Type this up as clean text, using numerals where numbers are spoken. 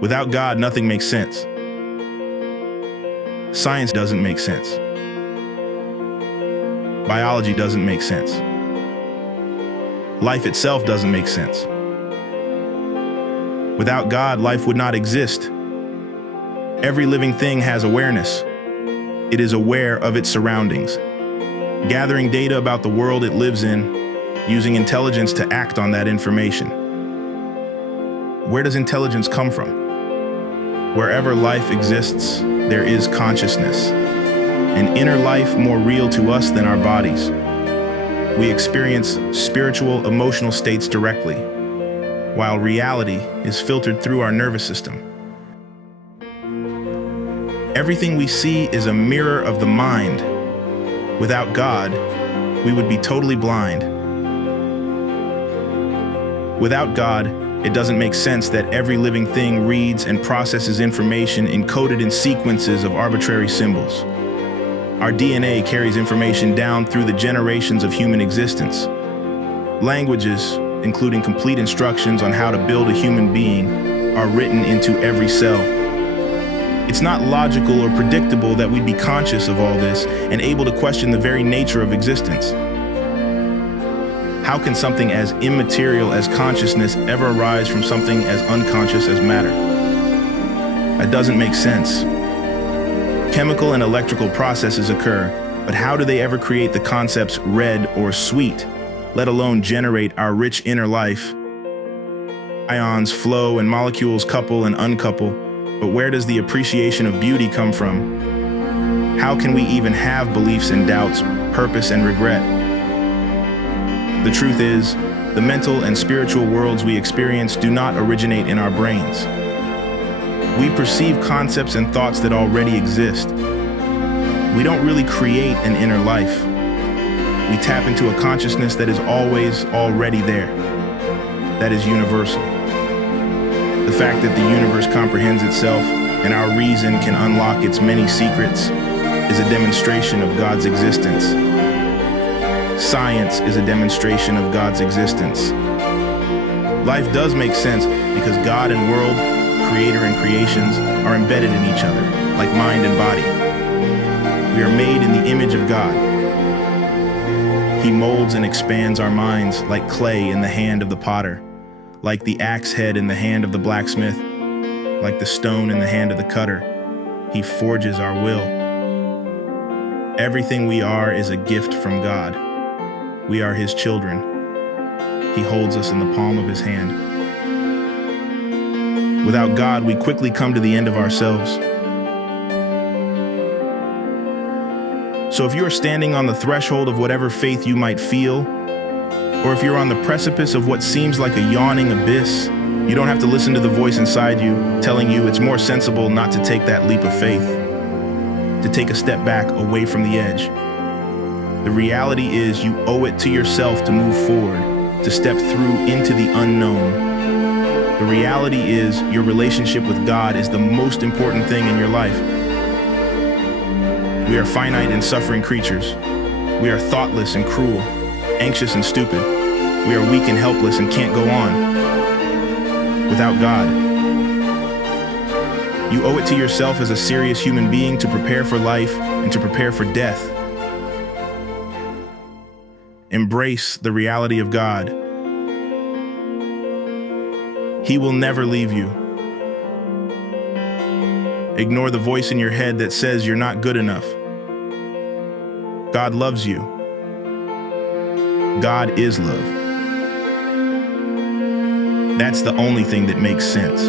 Without God, nothing makes sense. Science doesn't make sense. Biology doesn't make sense. Life itself doesn't make sense. Without God, life would not exist. Every living thing has awareness. It is aware of its surroundings, gathering data about the world it lives in, using intelligence to act on that information. Where does intelligence come from? Wherever life exists, there is consciousness, an inner life more real to us than our bodies. We experience spiritual, emotional states directly, while reality is filtered through our nervous system. Everything we see is a mirror of the mind. Without God, we would be totally blind. Without God, it doesn't make sense that every living thing reads and processes information encoded in sequences of arbitrary symbols. Our DNA carries information down through the generations of human existence. Languages, including complete instructions on how to build a human being, are written into every cell. It's not logical or predictable that we'd be conscious of all this and able to question the very nature of existence. How can something as immaterial as consciousness ever arise from something as unconscious as matter? That doesn't make sense. Chemical and electrical processes occur, but how do they ever create the concepts red or sweet, let alone generate our rich inner life? Ions flow and molecules couple and uncouple, but where does the appreciation of beauty come from? How can we even have beliefs and doubts, purpose and regret? The truth is, the mental and spiritual worlds we experience do not originate in our brains. We perceive concepts and thoughts that already exist. We don't really create an inner life. We tap into a consciousness that is always already there. That is universal. The fact that the universe comprehends itself and our reason can unlock its many secrets is a demonstration of God's existence. Science is a demonstration of God's existence. Life does make sense because God and world, creator and creations are embedded in each other, like mind and body. We are made in the image of God. He molds and expands our minds like clay in the hand of the potter, like the axe head in the hand of the blacksmith, like the stone in the hand of the cutter. He forges our will. Everything we are is a gift from God. We are His children. He holds us in the palm of His hand. Without God, we quickly come to the end of ourselves. So if you are standing on the threshold of whatever faith you might feel, or if you're on the precipice of what seems like a yawning abyss, you don't have to listen to the voice inside you telling you it's more sensible not to take that leap of faith, to take a step back away from the edge. The reality is you owe it to yourself to move forward, to step through into the unknown. The reality is your relationship with God is the most important thing in your life. We are finite and suffering creatures. We are thoughtless and cruel, anxious and stupid. We are weak and helpless and can't go on without God. You owe it to yourself as a serious human being to prepare for life and to prepare for death. Embrace the reality of God. He will never leave you. Ignore the voice in your head that says you're not good enough. God loves you. God is love. That's the only thing that makes sense.